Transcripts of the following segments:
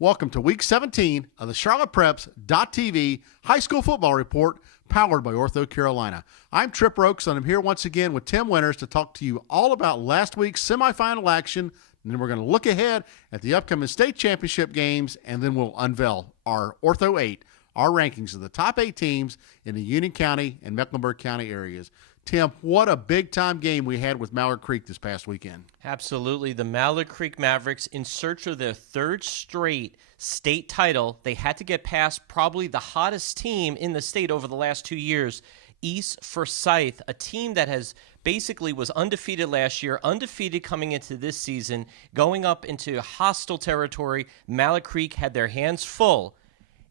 Welcome to Week 17 of the CharlottePreps.tv High School Football Report, powered by Ortho Carolina. I'm Trip Rokes, and I'm here once again with Tim Winters to talk to you all about last week's semifinal action, and then we're going to look ahead at the upcoming state championship games, and then we'll unveil our Ortho 8, our rankings of the top 8 teams in the Union County and Mecklenburg County areas. Tim, what a big-time game we had with Mallard Creek this past weekend. Absolutely. The Mallard Creek Mavericks, in search of their third straight state title, they had to get past probably the hottest team in the state over the last 2 years, East Forsyth, a team that has basically was undefeated last year, undefeated coming into this season, going up into hostile territory. Mallard Creek had their hands full.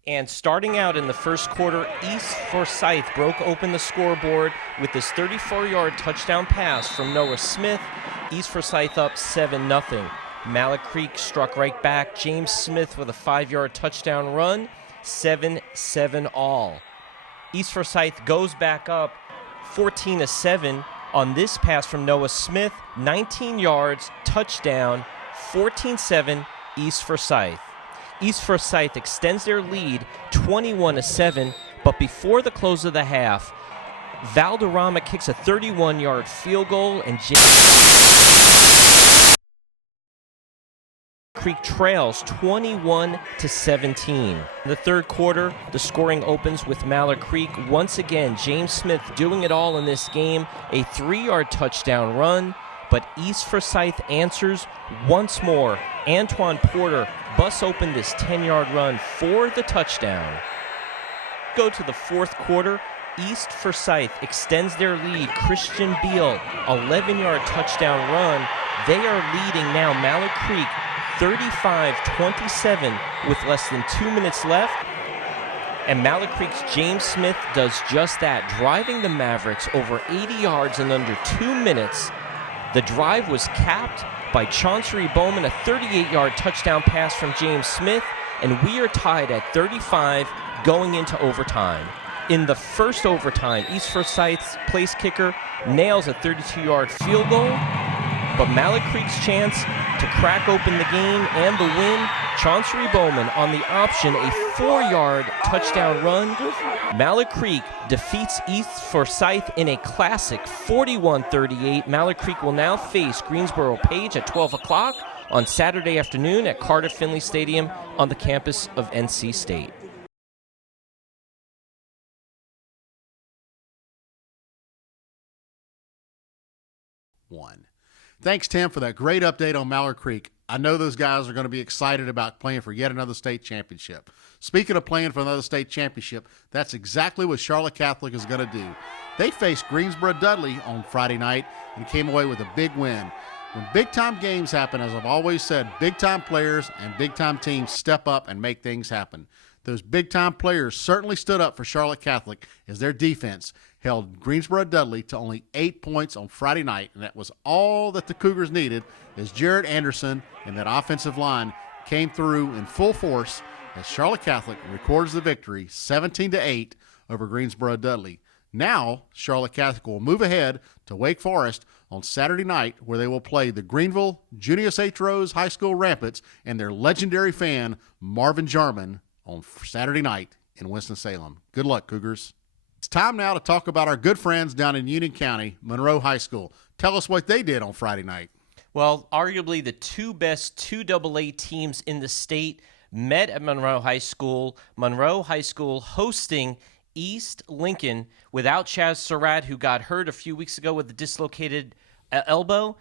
And starting out in the first quarter, East Forsyth broke open the scoreboard with this 34-yard touchdown pass from Noah Smith. East Forsyth up 7-0. Mallard Creek struck right back. James Smith with a 5-yard touchdown run, 7-7 all. East Forsyth goes back up 14-7 on this pass from Noah Smith, 19 yards, touchdown, 14-7 East Forsyth. East Forsyth extends their lead 21-7, but before the close of the half, Valderrama kicks a 31-yard field goal, and Creek trails 21-17. In the third quarter, the scoring opens with Mallard Creek. Once again, James Smith doing it all in this game, a 3-yard touchdown run, but East Forsyth answers once more. Antoine Porter busts open this 10-yard run for the touchdown. Go to the fourth quarter. East Forsyth extends their lead. Christian Beal, 11-yard touchdown run. They are leading now Mallard Creek 35-27 with less than 2 minutes left. And Mallard Creek's James Smith does just that, driving the Mavericks over 80 yards in under 2 minutes. The drive was capped by Chancery Bowman, a 38-yard touchdown pass from James Smith, and we are tied at 35 going into overtime. In the first overtime, East Forsyth's place kicker nails a 32-yard field goal, but Mallard Creek's chance to crack open the game and the win, Chancery Bowman on the option, a 4-yard touchdown run. Mallard Creek defeats East Forsyth in a classic 41-38. Mallard Creek will now face Greensboro Page at 12 o'clock on Saturday afternoon at Carter Finley Stadium on the campus of NC State. Thanks, Tim, for that great update on Mallard Creek. I know those guys are going to be excited about playing for yet another state championship. Speaking of playing for another state championship, that's exactly what Charlotte Catholic is going to do. They faced Greensboro Dudley on Friday night and came away with a big win. When big-time games happen, as I've always said, big-time players and big-time teams step up and make things happen. Those big-time players certainly stood up for Charlotte Catholic as their defense held Greensboro Dudley to only 8 points on Friday night, and that was all that the Cougars needed as Jared Anderson and that offensive line came through in full force as Charlotte Catholic records the victory 17-8 over Greensboro Dudley. Now, Charlotte Catholic will move ahead to Wake Forest on Saturday night, where they will play the Greenville Junius H. Rose High School Rampants and their legendary fan, Marvin Jarman, on Saturday night in Winston-Salem. Good luck, Cougars. It's time now to talk about our good friends down in Union County, Monroe High School. Tell us what they did on Friday night. Well, arguably the two best 2AA teams in the state met at Monroe High School. Monroe High School hosting East Lincoln without Chaz Surratt, who got hurt a few weeks ago with a dislocated elbow.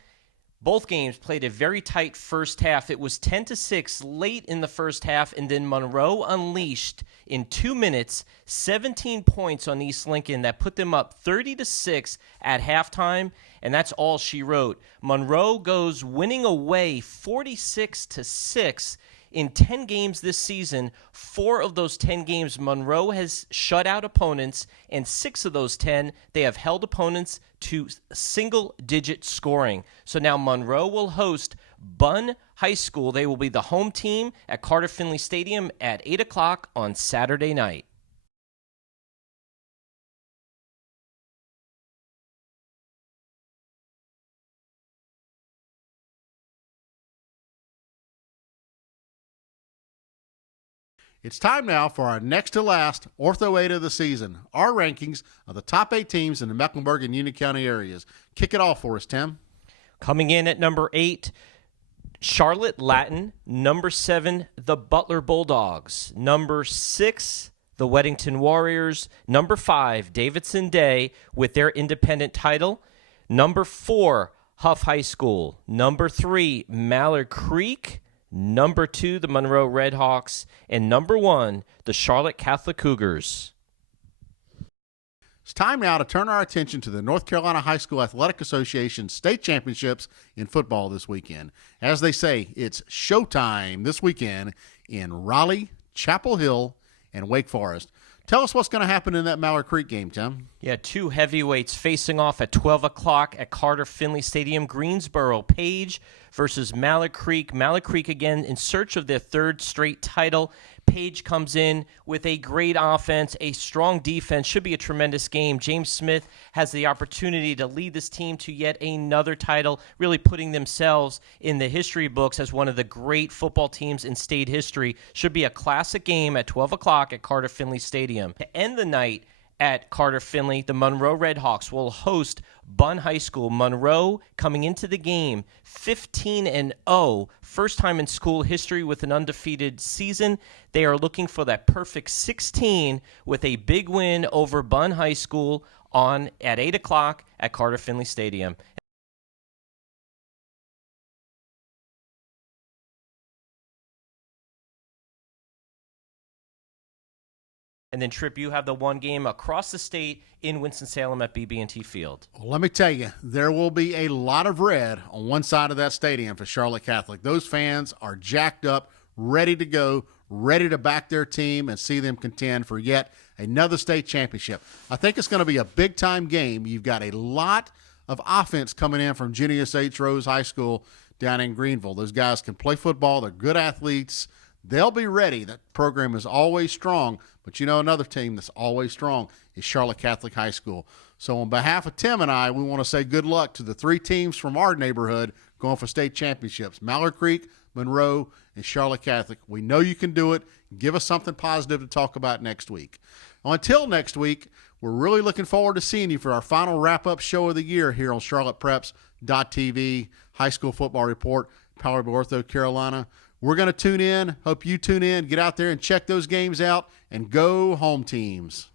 Both games played a very tight first half. It was 10-6 late in the first half, and then Monroe unleashed in 2 minutes 17 points on East Lincoln that put them up 30-6 at halftime, and that's all she wrote. Monroe goes winning away 46-6 in 10 games this season. 4 of those 10 games, Monroe has shut out opponents, and 6 of those 10, they have held opponents to single-digit scoring. So now Monroe will host Bunn High School. They will be the home team at Carter Finley Stadium at 8 o'clock on Saturday night. It's time now for our next to last Ortho 8 of the season, our rankings of the top 8 teams in the Mecklenburg and Union County areas. Kick it off for us, Tim. Coming in at number 8, Charlotte Latin. Number 7, the Butler Bulldogs. Number 6, the Weddington Warriors. Number 5, Davidson Day with their independent title. Number 4, Huff High School. Number 3, Mallard Creek. Number 2, the Monroe Redhawks. And number 1, the Charlotte Catholic Cougars. It's time now to turn our attention to the North Carolina High School Athletic Association state championships in football this weekend. As they say, it's showtime this weekend in Raleigh, Chapel Hill, and Wake Forest. Tell us what's going to happen in that Mallard Creek game, Tim. Yeah, 2 heavyweights facing off at 12 o'clock at Carter Finley Stadium. Greensboro, Page versus Mallard Creek. Mallard Creek again in search of their 3rd straight title. Page comes in with a great offense, a strong defense. Should be a tremendous game. James Smith has the opportunity to lead this team to yet another title, really putting themselves in the history books as one of the great football teams in state history. Should be a classic game at 12 o'clock at Carter Finley Stadium. To end the night at Carter Finley, the Monroe Redhawks will host Bunn High School. Monroe coming into the game 15-0, first time in school history with an undefeated season. They are looking for that perfect 16 with a big win over Bunn High School at 8 o'clock at Carter Finley Stadium. And then, Tripp, you have the one game across the state in Winston-Salem at BB&T Field. Well, let me tell you, there will be a lot of red on one side of that stadium for Charlotte Catholic. Those fans are jacked up, ready to go, ready to back their team and see them contend for yet another state championship. I think it's going to be a big-time game. You've got a lot of offense coming in from Junius H. Rose High School down in Greenville. Those guys can play football. They're good athletes. They'll be ready. That program is always strong. But you know, another team that's always strong is Charlotte Catholic High School. So on behalf of Tim and I, we want to say good luck to the 3 teams from our neighborhood going for state championships: Mallard Creek, Monroe, and Charlotte Catholic. We know you can do it. Give us something positive to talk about next week. Until next week, we're really looking forward to seeing you for our final wrap-up show of the year here on CharlottePreps.tv, High School Football Report, powered by Ortho Carolina. We're going to tune in. Hope you tune in. Get out there and check those games out, and go home teams.